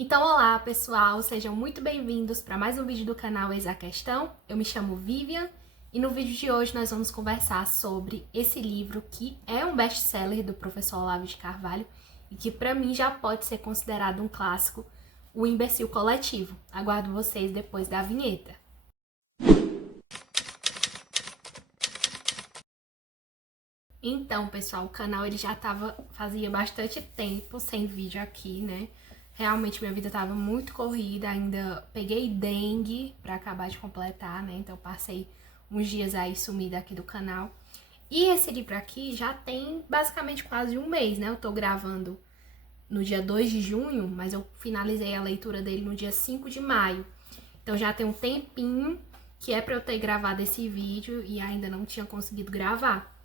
Então, olá pessoal, sejam muito bem-vindos para mais um vídeo do canal Eis a Questão. Eu me chamo Vivian e no vídeo de hoje nós vamos conversar sobre esse livro que é um best-seller do professor Olavo de Carvalho e que para mim já pode ser considerado um clássico, O Imbecil Coletivo. Aguardo vocês depois da vinheta. Então, pessoal, o canal ele já fazia bastante tempo sem vídeo aqui, né? Realmente minha vida tava muito corrida, ainda peguei dengue pra acabar de completar, né? Então passei uns dias aí sumida aqui do canal. E esse livro aqui já tem basicamente quase um mês, né? Eu tô gravando no dia 2 de junho, mas eu finalizei a leitura dele no dia 5 de maio. Então já tem um tempinho que é pra eu ter gravado esse vídeo e ainda não tinha conseguido gravar.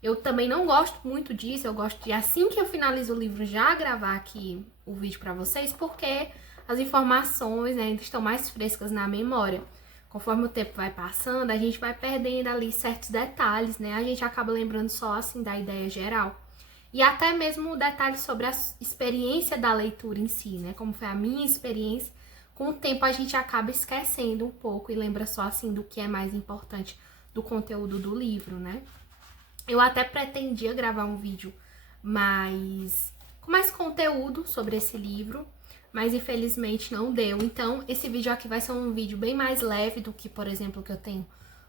Eu também não gosto muito disso, eu gosto de, assim que eu finalizo o livro, já gravar aqui o vídeo pra vocês, porque as informações, né, ainda estão mais frescas na memória. Conforme o tempo vai passando, a gente vai perdendo ali certos detalhes, né, a gente acaba lembrando só, assim, da ideia geral. E até mesmo detalhes sobre a experiência da leitura em si, né, como foi a minha experiência. Com o tempo a gente acaba esquecendo um pouco e lembra só, assim, do que é mais importante do conteúdo do livro, né. Eu até pretendia gravar um vídeo com mais conteúdo sobre esse livro, mas infelizmente não deu. Então, esse vídeo aqui vai ser um vídeo bem mais leve do que, por exemplo, o que eu tenho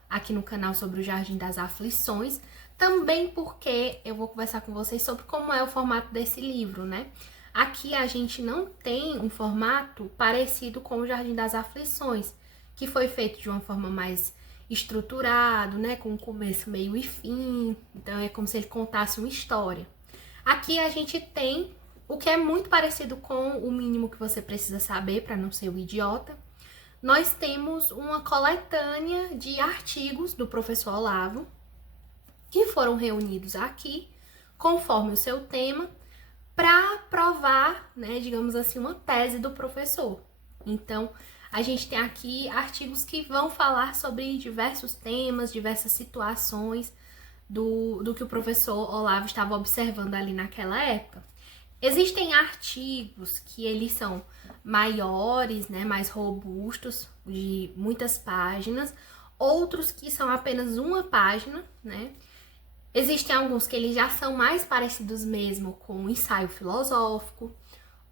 aqui no canal sobre o Jardim das Aflições. Também porque eu vou conversar com vocês sobre como é o formato desse livro, né? Aqui a gente não tem um formato parecido com o Jardim das Aflições, que foi feito de uma forma mais estruturado, né, com começo, meio e fim. Então é como se ele contasse uma história. Aqui a gente tem o que é muito parecido com O Mínimo que Você Precisa Saber para Não Ser um Idiota. Nós temos uma coletânea de artigos do professor Olavo que foram reunidos aqui conforme o seu tema para provar, né, digamos assim, uma tese do professor. Então, a gente tem aqui artigos que vão falar sobre diversos temas, diversas situações do que o professor Olavo estava observando ali naquela época. Existem artigos que eles são maiores, né, mais robustos, de muitas páginas, outros que são apenas uma página, né. Existem alguns que eles já são mais parecidos mesmo com um ensaio filosófico,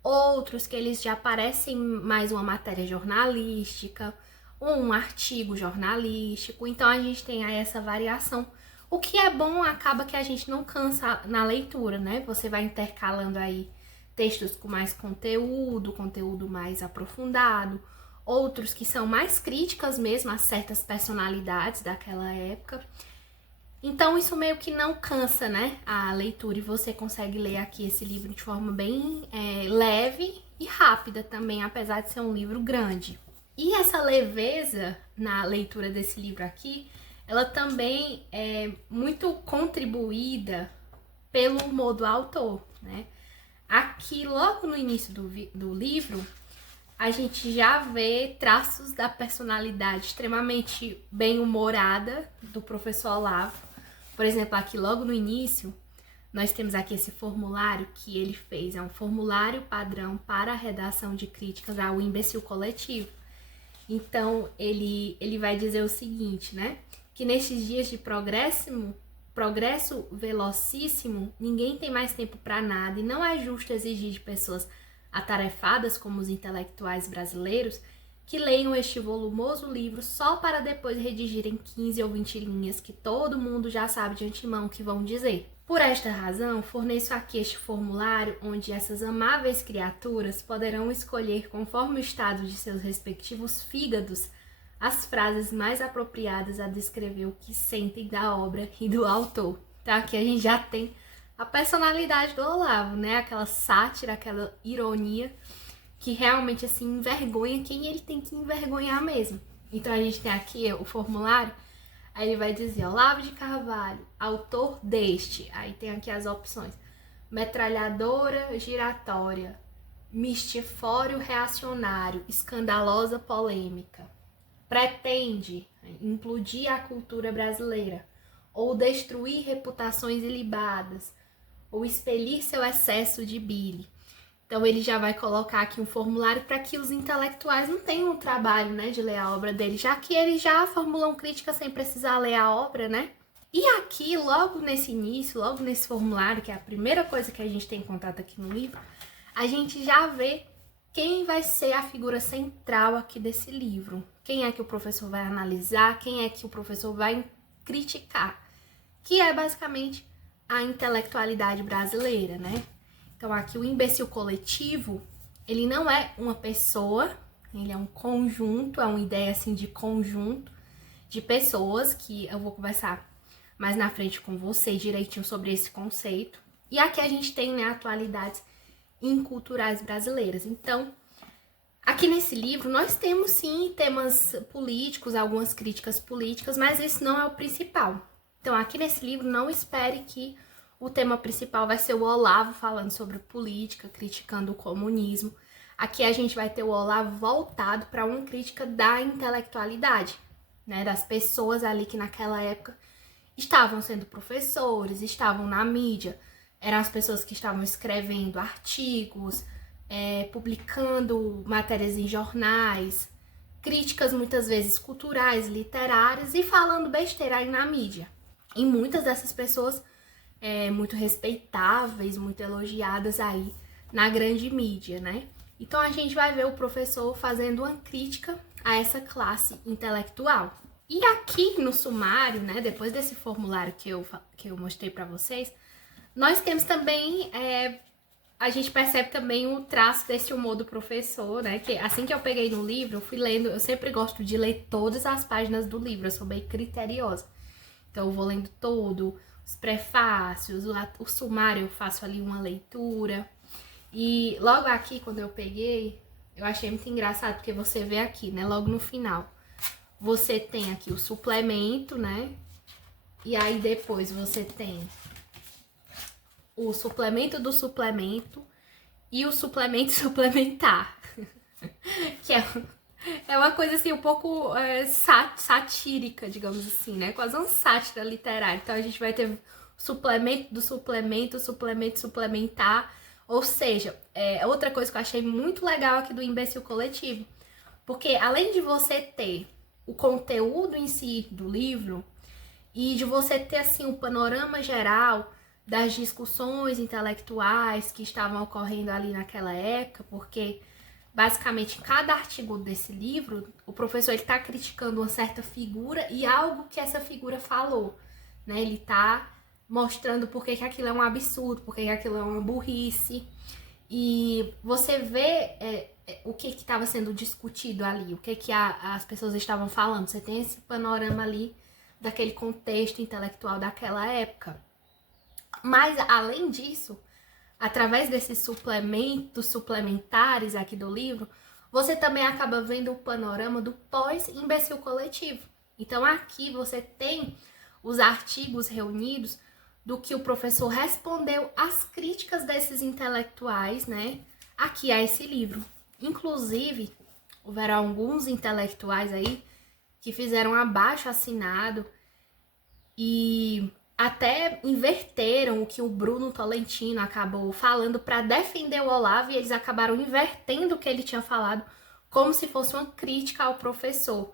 outros que eles já parecem mais uma matéria jornalística, ou um artigo jornalístico. Então a gente tem aí essa variação. O que é bom, acaba que a gente não cansa na leitura, né? Você vai intercalando aí textos com mais conteúdo mais aprofundado, outros que são mais críticas mesmo a certas personalidades daquela época. Então isso meio que não cansa, né, a leitura, e você consegue ler aqui esse livro de forma bem leve e rápida também, apesar de ser um livro grande. E essa leveza na leitura desse livro aqui, ela também é muito contribuída pelo humor do autor, né? Aqui, logo no início do livro, a gente já vê traços da personalidade extremamente bem-humorada do professor Olavo. Por exemplo, aqui logo no início, nós temos aqui esse formulário que ele fez. É um formulário padrão para a redação de críticas ao Imbecil Coletivo. Então, ele vai dizer o seguinte, né? Que nestes dias de progresso velocíssimo, ninguém tem mais tempo para nada e não é justo exigir de pessoas atarefadas como os intelectuais brasileiros que leiam este volumoso livro só para depois redigirem 15 ou 20 linhas que todo mundo já sabe de antemão o que vão dizer. Por esta razão, forneço aqui este formulário onde essas amáveis criaturas poderão escolher, conforme o estado de seus respectivos fígados, as frases mais apropriadas a descrever o que sentem da obra e do autor. Então aqui a gente já tem a personalidade do Olavo, né? Aquela sátira, aquela ironia que realmente, assim, envergonha quem ele tem que envergonhar mesmo. Então, a gente tem aqui o formulário, aí ele vai dizer, Olavo de Carvalho, autor deste, aí tem aqui as opções, metralhadora giratória, mistifório reacionário, escandalosa polêmica, pretende implodir a cultura brasileira, ou destruir reputações ilibadas, ou expelir seu excesso de bile. Então ele já vai colocar aqui um formulário para que os intelectuais não tenham o trabalho, né, de ler a obra dele, já que eles já formulam crítica sem precisar ler a obra, né? E aqui, logo nesse início, logo nesse formulário, que é a primeira coisa que a gente tem contato aqui no livro, a gente já vê quem vai ser a figura central aqui desse livro. Quem é que o professor vai analisar, quem é que o professor vai criticar, que é basicamente a intelectualidade brasileira, né? Então aqui o imbecil coletivo, ele não é uma pessoa, ele é um conjunto, é uma ideia assim de conjunto de pessoas, que eu vou conversar mais na frente com você direitinho sobre esse conceito. E aqui a gente tem, né, atualidades inculturais brasileiras. Então, aqui nesse livro nós temos sim temas políticos, algumas críticas políticas, mas isso não é o principal. Então aqui nesse livro não espere que o tema principal vai ser o Olavo falando sobre política, criticando o comunismo. Aqui a gente vai ter o Olavo voltado para uma crítica da intelectualidade, né, das pessoas ali que naquela época estavam sendo professores, estavam na mídia, eram as pessoas que estavam escrevendo artigos, publicando matérias em jornais, críticas muitas vezes culturais, literárias e falando besteira aí na mídia. E muitas dessas pessoas muito respeitáveis, muito elogiadas aí na grande mídia, né? Então a gente vai ver o professor fazendo uma crítica a essa classe intelectual. E aqui no sumário, né, depois desse formulário que eu mostrei para vocês, nós temos também, a gente percebe também o traço desse humor do professor, né, que assim que eu peguei no livro, eu fui lendo, eu sempre gosto de ler todas as páginas do livro, eu sou bem criteriosa. Então eu vou lendo todo, os prefácios, o sumário, eu faço ali uma leitura. E logo aqui, quando eu peguei, eu achei muito engraçado, porque você vê aqui, né, logo no final, você tem aqui o suplemento, né, e aí depois você tem o suplemento do suplemento e o suplemento suplementar, que é uma coisa assim um pouco satírica, digamos assim, né? Quase uma sátira literária. Então a gente vai ter suplemento do suplemento, suplemento suplementar. Ou seja, outra coisa que eu achei muito legal aqui do imbecil coletivo. Porque além de você ter o conteúdo em si do livro e de você ter assim um panorama geral das discussões intelectuais que estavam ocorrendo ali naquela época, porque basicamente, em cada artigo desse livro, o professor está criticando uma certa figura e algo que essa figura falou, né? Ele está mostrando por que aquilo é um absurdo, por que aquilo é uma burrice. E você vê o que estava sendo discutido ali, o que as pessoas estavam falando. Você tem esse panorama ali daquele contexto intelectual daquela época. Mas, além disso, através desses suplementos suplementares aqui do livro, você também acaba vendo o panorama do pós-imbecil coletivo. Então aqui você tem os artigos reunidos do que o professor respondeu às críticas desses intelectuais, né, aqui a esse livro. Inclusive, houveram alguns intelectuais aí que fizeram abaixo-assinado e até inverteram o que o Bruno Tolentino acabou falando para defender o Olavo, e eles acabaram invertendo o que ele tinha falado como se fosse uma crítica ao professor.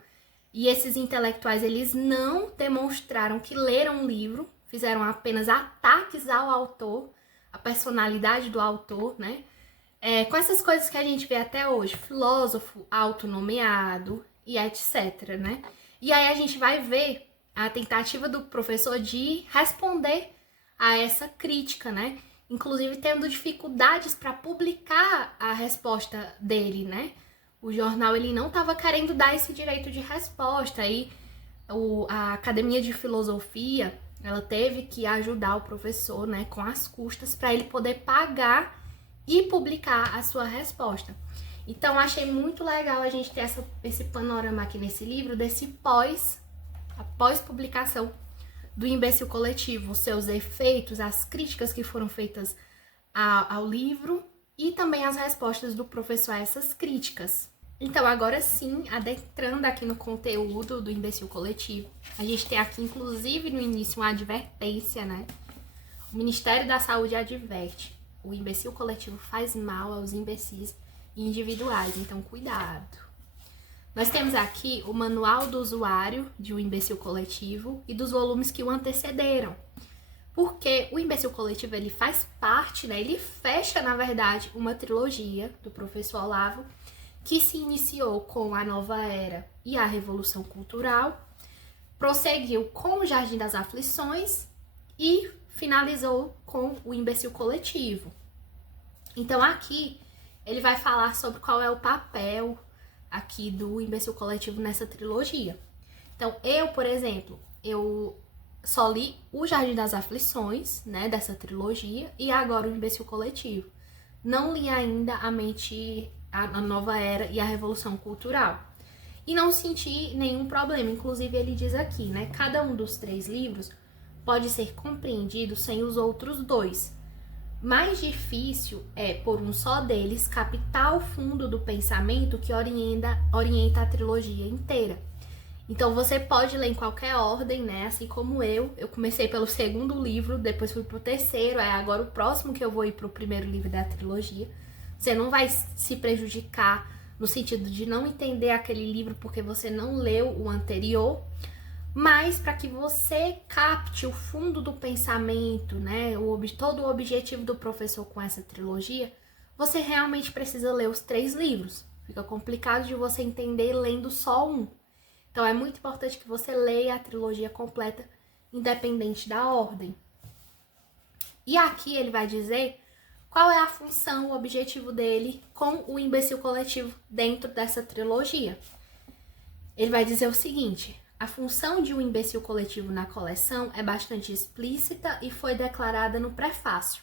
E esses intelectuais, eles não demonstraram que leram o livro, fizeram apenas ataques ao autor, a personalidade do autor, né? Com essas coisas que a gente vê até hoje, filósofo autonomeado e etc, né? E aí a gente vai ver a tentativa do professor de responder a essa crítica, né? Inclusive tendo dificuldades para publicar a resposta dele, né? O jornal ele não estava querendo dar esse direito de resposta. Aí a Academia de Filosofia ela teve que ajudar o professor, né, com as custas para ele poder pagar e publicar a sua resposta. Então achei muito legal a gente ter esse panorama aqui nesse livro desse pós-publicação do imbecil coletivo, os seus efeitos, as críticas que foram feitas ao livro e também as respostas do professor a essas críticas. Então, agora sim, adentrando aqui no conteúdo do imbecil coletivo, a gente tem aqui, inclusive, no início, uma advertência, né? O Ministério da Saúde adverte. o imbecil coletivo faz mal aos imbecis individuais, então cuidado. Nós temos aqui o manual do usuário de um imbecil coletivo e dos volumes que o antecederam. Porque o imbecil coletivo, ele faz parte, né? Ele fecha, na verdade, uma trilogia do professor Olavo que se iniciou com a Nova Era e a Revolução Cultural, prosseguiu com o Jardim das Aflições e finalizou com o imbecil coletivo. Então aqui ele vai falar sobre qual é o papel aqui do imbecil coletivo nessa trilogia. Então eu, por exemplo, eu só li o Jardim das Aflições, né, dessa trilogia, e agora o imbecil coletivo. Não li ainda a Nova Era e a Revolução Cultural. E não senti nenhum problema. Inclusive ele diz aqui, né, cada um dos 3 livros pode ser compreendido sem os outros 2. Mais difícil é, por um só deles, captar o fundo do pensamento que orienta a trilogia inteira. Então você pode ler em qualquer ordem, né? Assim como eu comecei pelo 2º livro, depois fui pro 3º, agora o próximo que eu vou ir pro 1º livro da trilogia. Você não vai se prejudicar no sentido de não entender aquele livro porque você não leu o anterior, mas para que você capte o fundo do pensamento, né, todo o objetivo do professor com essa trilogia, você realmente precisa ler os 3 livros. Fica complicado de você entender lendo só um. Então é muito importante que você leia a trilogia completa, independente da ordem. E aqui ele vai dizer qual é a função, o objetivo dele com o imbecil coletivo dentro dessa trilogia. Ele vai dizer o seguinte: a função de um imbecil coletivo na coleção é bastante explícita e foi declarada no prefácio.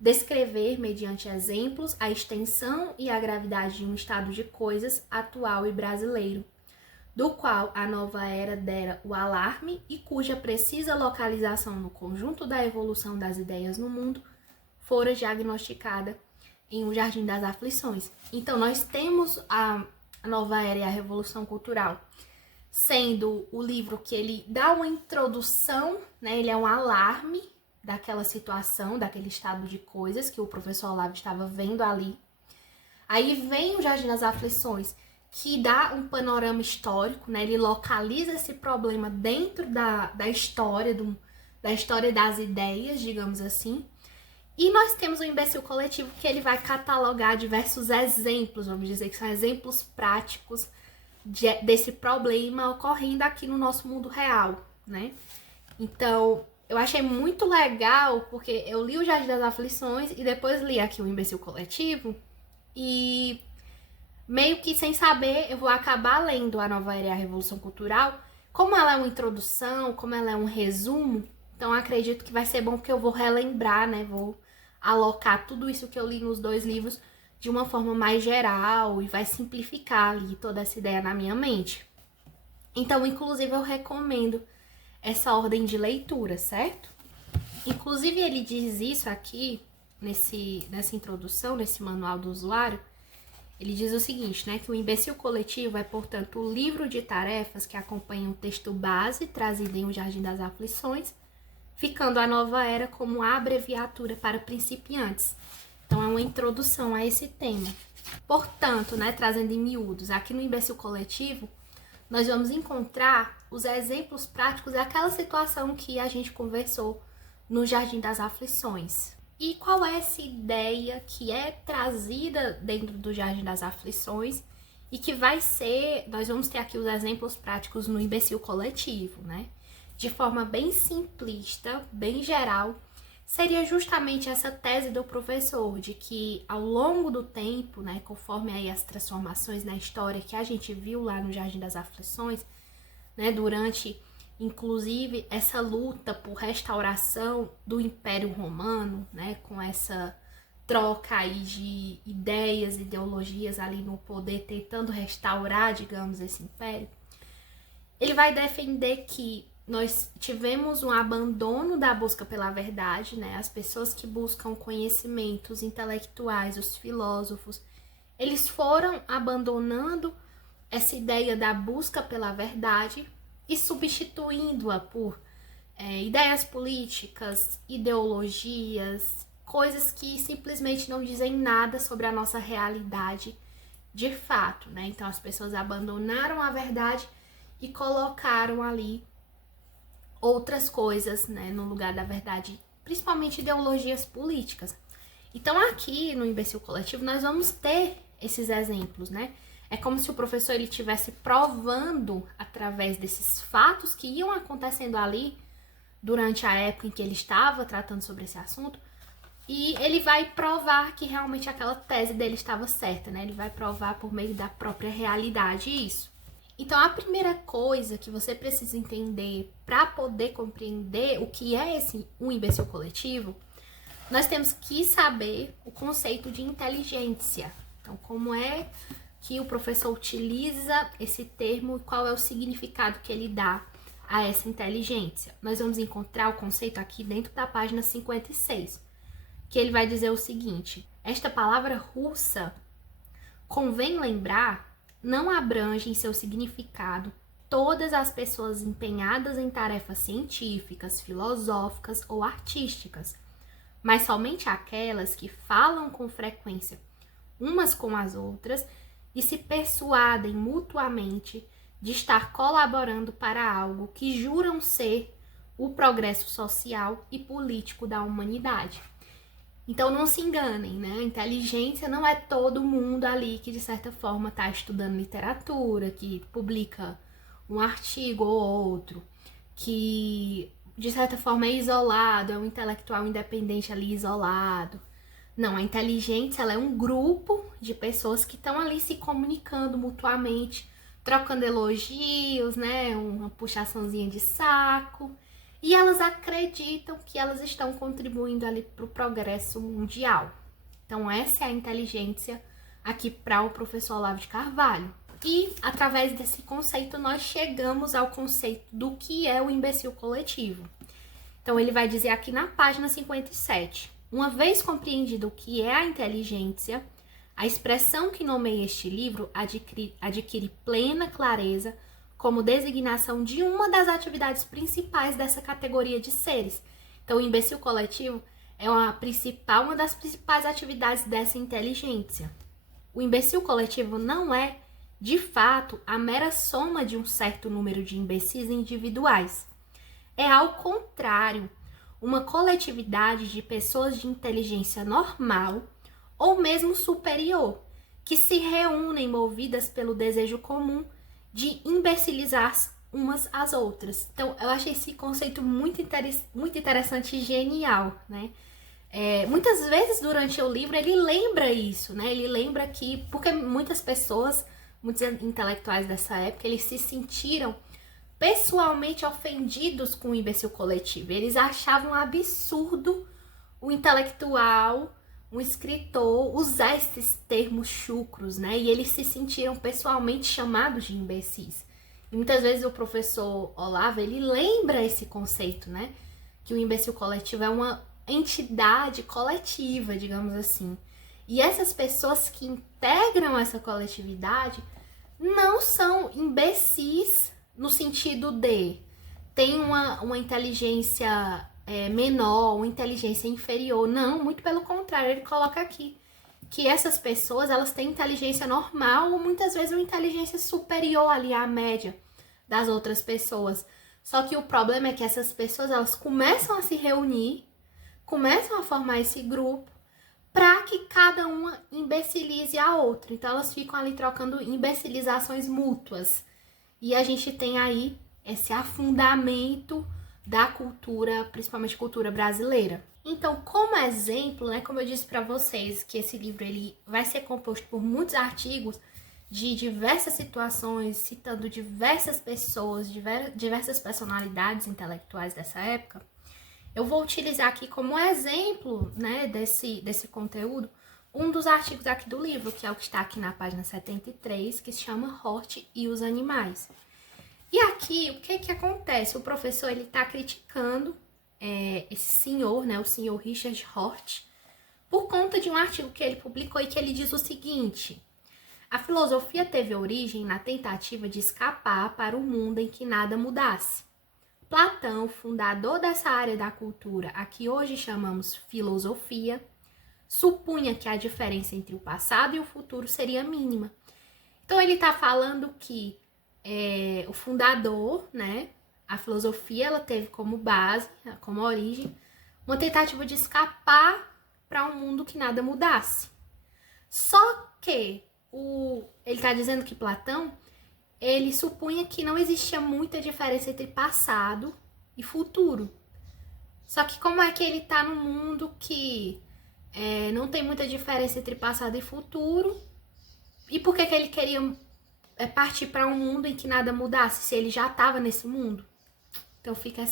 Descrever, mediante exemplos, a extensão e a gravidade de um estado de coisas atual e brasileiro, do qual a Nova Era dera o alarme e cuja precisa localização no conjunto da evolução das ideias no mundo fora diagnosticada em O Jardim das Aflições. Então, nós temos a Nova Era e a Revolução Cultural sendo o livro que ele dá uma introdução, né? Ele é um alarme daquela situação, daquele estado de coisas que o professor Olavo estava vendo ali. Aí vem o Jardim das Aflições, que dá um panorama histórico, né? Ele localiza esse problema dentro da história, da história das ideias, digamos assim. E nós temos o imbecil coletivo, que ele vai catalogar diversos exemplos, vamos dizer que são exemplos práticos desse problema ocorrendo aqui no nosso mundo real, né? Então, eu achei muito legal, porque eu li o Jardim das Aflições e depois li aqui o Imbecil Coletivo, e meio que sem saber, eu vou acabar lendo a Nova Era e a Revolução Cultural. Como ela é uma introdução, como ela é um resumo, então acredito que vai ser bom porque eu vou relembrar, né? Vou alocar tudo isso que eu li nos 2 livros de uma forma mais geral e vai simplificar ali toda essa ideia na minha mente. Então, inclusive, eu recomendo essa ordem de leitura, certo? Inclusive, ele diz isso aqui, nessa introdução, nesse manual do usuário, ele diz o seguinte, né, que o imbecil coletivo é, portanto, o livro de tarefas que acompanha o texto base trazido em O Jardim das Aflições, ficando a Nova Era como a abreviatura para principiantes. Então, é uma introdução a esse tema. Portanto, né, trazendo em miúdos, aqui no imbecil coletivo, nós vamos encontrar os exemplos práticos daquela situação que a gente conversou no Jardim das Aflições. E qual é essa ideia que é trazida dentro do Jardim das Aflições e que vai ser, nós vamos ter aqui os exemplos práticos no imbecil coletivo, né? De forma bem simplista, bem geral, seria justamente essa tese do professor, de que ao longo do tempo, né, conforme aí as transformações na história que a gente viu lá no Jardim das Aflições, né, durante, inclusive, essa luta por restauração do Império Romano, né, com essa troca aí de ideias, ideologias ali no poder, tentando restaurar, digamos, esse império, ele vai defender que nós tivemos um abandono da busca pela verdade, né? As pessoas que buscam conhecimento, os intelectuais, os filósofos, eles foram abandonando essa ideia da busca pela verdade e substituindo-a por ideias políticas, ideologias, coisas que simplesmente não dizem nada sobre a nossa realidade de fato, né? Então as pessoas abandonaram a verdade e colocaram ali outras coisas, né, no lugar da verdade, principalmente ideologias políticas. Então aqui no Imbecil Coletivo nós vamos ter esses exemplos, né? É como se o professor ele estivesse provando através desses fatos que iam acontecendo ali durante a época em que ele estava tratando sobre esse assunto, e ele vai provar que realmente aquela tese dele estava certa, né? Ele vai provar por meio da própria realidade isso. Então, a primeira coisa que você precisa entender para poder compreender o que é um imbecil coletivo, nós temos que saber o conceito de inteligência. Então, como é que o professor utiliza esse termo e qual é o significado que ele dá a essa inteligência? Nós vamos encontrar o conceito aqui dentro da página 56, que ele vai dizer o seguinte: esta palavra russa, convém lembrar, não abrange em seu significado todas as pessoas empenhadas em tarefas científicas, filosóficas ou artísticas, mas somente aquelas que falam com frequência umas com as outras e se persuadem mutuamente de estar colaborando para algo que juram ser o progresso social e político da humanidade. Então não se enganem, né? A inteligência não é todo mundo ali que de certa forma está estudando literatura, que publica um artigo ou outro, que de certa forma é isolado, é um intelectual independente ali isolado. Não, a inteligência ela é um grupo de pessoas que estão ali se comunicando mutuamente, trocando elogios, né? Uma puxaçãozinha de saco. E elas acreditam que elas estão contribuindo ali para o progresso mundial. Então essa é a inteligência aqui para o professor Olavo de Carvalho. E através desse conceito nós chegamos ao conceito do que é o imbecil coletivo. Então ele vai dizer aqui na página 57. Uma vez compreendido o que é a inteligência, a expressão que nomeia este livro adquire plena clareza como designação de uma das atividades principais dessa categoria de seres. Então, o imbecil coletivo é uma das principais atividades dessa inteligência. O imbecil coletivo não é, de fato, a mera soma de um certo número de imbecis individuais. É, ao contrário, uma coletividade de pessoas de inteligência normal ou mesmo superior, que se reúnem movidas pelo desejo comum de imbecilizar umas às outras. Então, eu achei esse conceito muito interessante e genial, né? Muitas vezes durante o livro ele lembra isso, né? Ele lembra que, porque muitas pessoas, muitos intelectuais dessa época, eles se sentiram pessoalmente ofendidos com o imbecil coletivo. Eles achavam absurdo o intelectual, um escritor, usar esses termos chucros, né? E eles se sentiram pessoalmente chamados de imbecis. E muitas vezes o professor Olavo, ele lembra esse conceito, né? Que o imbecil coletivo é uma entidade coletiva, digamos assim. E essas pessoas que integram essa coletividade não são imbecis no sentido de tem uma inteligência menor, uma inteligência inferior. Não, muito pelo contrário, ele coloca aqui que essas pessoas, elas têm inteligência normal ou muitas vezes uma inteligência superior ali à média das outras pessoas. Só que o problema é que essas pessoas, elas começam a se reunir, começam a formar esse grupo para que cada uma imbecilize a outra. Então elas ficam ali trocando imbecilizações mútuas. E a gente tem aí esse afundamento da cultura, principalmente cultura brasileira. Então, como exemplo, né, como eu disse para vocês, que esse livro ele vai ser composto por muitos artigos de diversas situações, citando diversas pessoas, diversas personalidades intelectuais dessa época, eu vou utilizar aqui como exemplo, né, desse conteúdo, um dos artigos aqui do livro, que é o que está aqui na página 73, que se chama Hort e os Animais. E aqui, o que acontece? O professor, ele está criticando esse senhor, né, o senhor Richard Hort, por conta de um artigo que ele publicou e que ele diz o seguinte: a filosofia teve origem na tentativa de escapar para um mundo em que nada mudasse. Platão, fundador dessa área da cultura, a que hoje chamamos filosofia, supunha que a diferença entre o passado e o futuro seria mínima. Então ele está falando que o fundador, né, a filosofia, ela teve como base, como origem, uma tentativa de escapar para um mundo que nada mudasse. Só que ele está dizendo que Platão, ele supunha que não existia muita diferença entre passado e futuro. Só que como é que ele está num mundo que não tem muita diferença entre passado e futuro? E por que ele queria partir para um mundo em que nada mudasse, se ele já estava nesse mundo? Então fica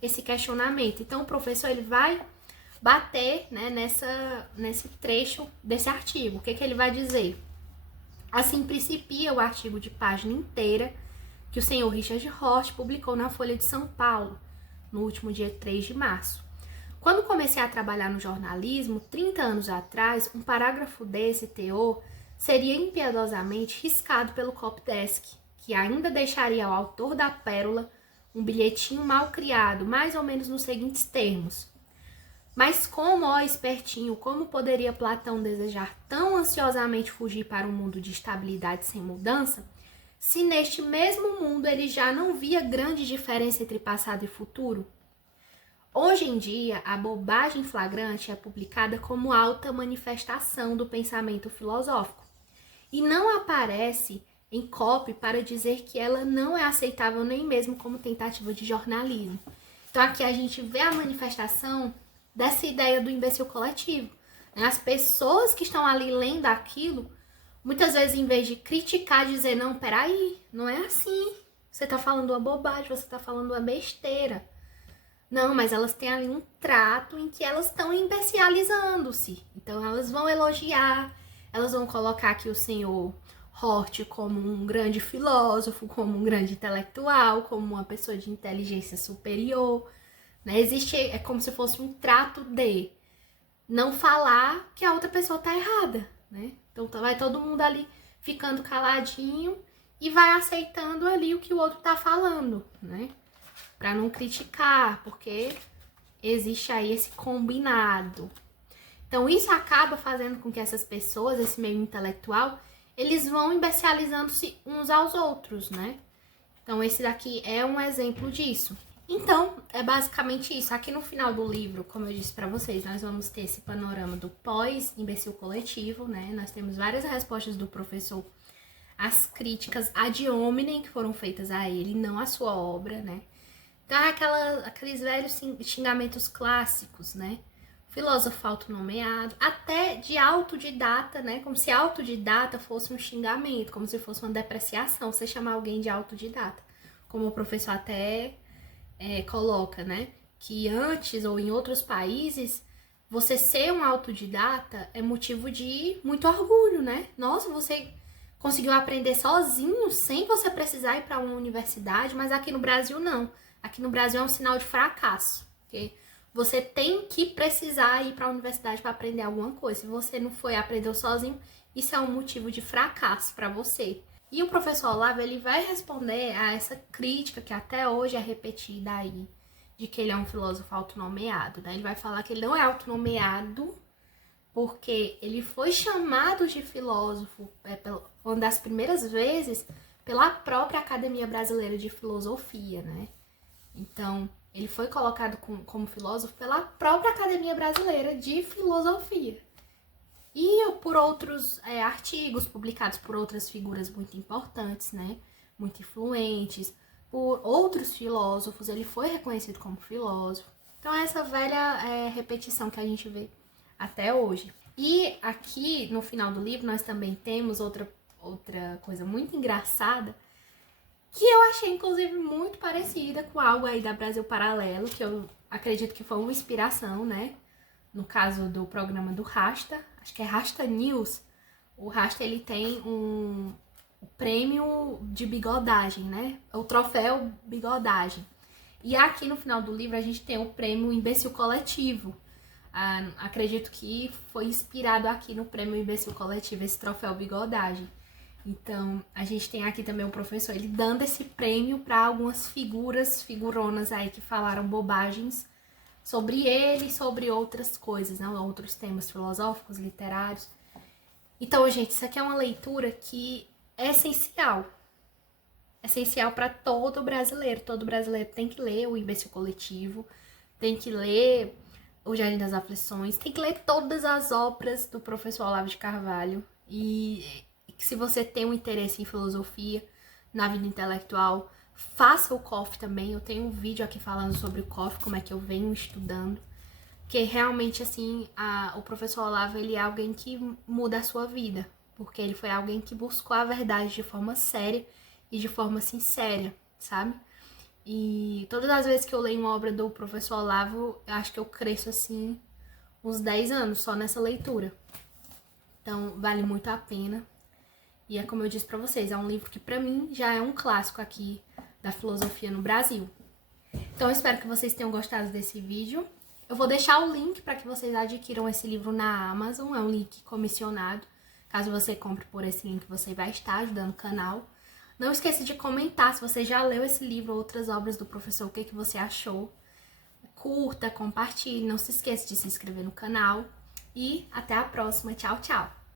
esse questionamento. Então o professor ele vai bater, né, nesse trecho desse artigo. O que ele vai dizer? Assim principia o artigo de página inteira que o senhor Richard Horst publicou na Folha de São Paulo, no último dia 3 de março. Quando comecei a trabalhar no jornalismo, 30 anos atrás, um parágrafo desse teor seria impiedosamente riscado pelo copydesk, que ainda deixaria ao autor da pérola um bilhetinho mal criado, mais ou menos nos seguintes termos: mas como, ó espertinho, como poderia Platão desejar tão ansiosamente fugir para um mundo de estabilidade sem mudança, se neste mesmo mundo ele já não via grande diferença entre passado e futuro? Hoje em dia, a bobagem flagrante é publicada como alta manifestação do pensamento filosófico e não aparece em copy para dizer que ela não é aceitável nem mesmo como tentativa de jornalismo. Então aqui a gente vê a manifestação dessa ideia do imbecil coletivo. As pessoas que estão ali lendo aquilo, muitas vezes em vez de criticar, dizer, não, peraí, não é assim. Você tá falando uma bobagem, você tá falando uma besteira. Não, mas elas têm ali um trato em que elas estão imbecilizando-se. Então elas vão elogiar, elas vão colocar aqui o senhor Hort como um grande filósofo, como um grande intelectual, como uma pessoa de inteligência superior. Né? É como se fosse um trato de não falar que a outra pessoa tá errada. Né? Então vai todo mundo ali ficando caladinho e vai aceitando ali o que o outro tá falando, né? Para não criticar, porque existe aí esse combinado. Então isso acaba fazendo com que essas pessoas, esse meio intelectual, eles vão imbecilizando-se uns aos outros, né? Então esse daqui é um exemplo disso. Então, é basicamente isso. Aqui no final do livro, como eu disse para vocês, nós vamos ter esse panorama do pós-imbecil coletivo, né? Nós temos várias respostas do professor às críticas ad hominem que foram feitas a ele, não à sua obra, né? Então, aqueles velhos xingamentos clássicos, né? Filósofo autonomeado, até de autodidata, né? Como se autodidata fosse um xingamento, como se fosse uma depreciação, você chamar alguém de autodidata. Como o professor até coloca, né? Que antes ou em outros países, você ser um autodidata é motivo de muito orgulho, né? Nossa, você conseguiu aprender sozinho, sem você precisar ir para uma universidade, mas aqui no Brasil não. Aqui no Brasil é um sinal de fracasso, porque você tem que precisar ir para a universidade para aprender alguma coisa. Se você não foi aprendeu sozinho, isso é um motivo de fracasso para você. E o professor Olavo, ele vai responder a essa crítica que até hoje é repetida aí, de que ele é um filósofo autonomeado, né? Ele vai falar que ele não é autonomeado porque ele foi chamado de filósofo, uma das primeiras vezes, pela própria Academia Brasileira de Filosofia, né? Então, ele foi colocado como filósofo pela própria Academia Brasileira de Filosofia. E por outros artigos publicados por outras figuras muito importantes, né? Muito influentes, por outros filósofos, ele foi reconhecido como filósofo. Então, essa velha repetição que a gente vê até hoje. E aqui, no final do livro, nós também temos outra coisa muito engraçada, que eu achei, inclusive, muito parecida com algo aí da Brasil Paralelo, que eu acredito que foi uma inspiração, né? No caso do programa do Rasta, acho que é Rasta News. O Rasta, ele tem o prêmio de bigodagem, né? O troféu bigodagem. E aqui no final do livro a gente tem o prêmio Imbecil Coletivo. Acredito que foi inspirado aqui no prêmio Imbecil Coletivo, esse troféu bigodagem. Então, a gente tem aqui também o professor, ele dando esse prêmio para algumas figuronas aí que falaram bobagens sobre ele e sobre outras coisas, né? Outros temas filosóficos, literários. Então, gente, isso aqui é uma leitura que é essencial. Essencial para todo brasileiro. Todo brasileiro tem que ler o Imbecil Coletivo, tem que ler o Jardim das Aflições, tem que ler todas as obras do professor Olavo de Carvalho. E se você tem um interesse em filosofia, na vida intelectual, faça o COF também. Eu tenho um vídeo aqui falando sobre o COF, como é que eu venho estudando. Porque realmente, assim, o professor Olavo, ele é alguém que muda a sua vida. Porque ele foi alguém que buscou a verdade de forma séria e de forma sincera, sabe? E todas as vezes que eu leio uma obra do professor Olavo, eu acho que eu cresço, assim, uns 10 anos só nessa leitura. Então, vale muito a pena. E é como eu disse pra vocês, é um livro que pra mim já é um clássico aqui da filosofia no Brasil. Então eu espero que vocês tenham gostado desse vídeo. Eu vou deixar o link para que vocês adquiram esse livro na Amazon, é um link comissionado. Caso você compre por esse link, você vai estar ajudando o canal. Não esqueça de comentar se você já leu esse livro ou outras obras do professor, o que você achou. Curta, compartilhe, não se esqueça de se inscrever no canal. E até a próxima. Tchau, tchau!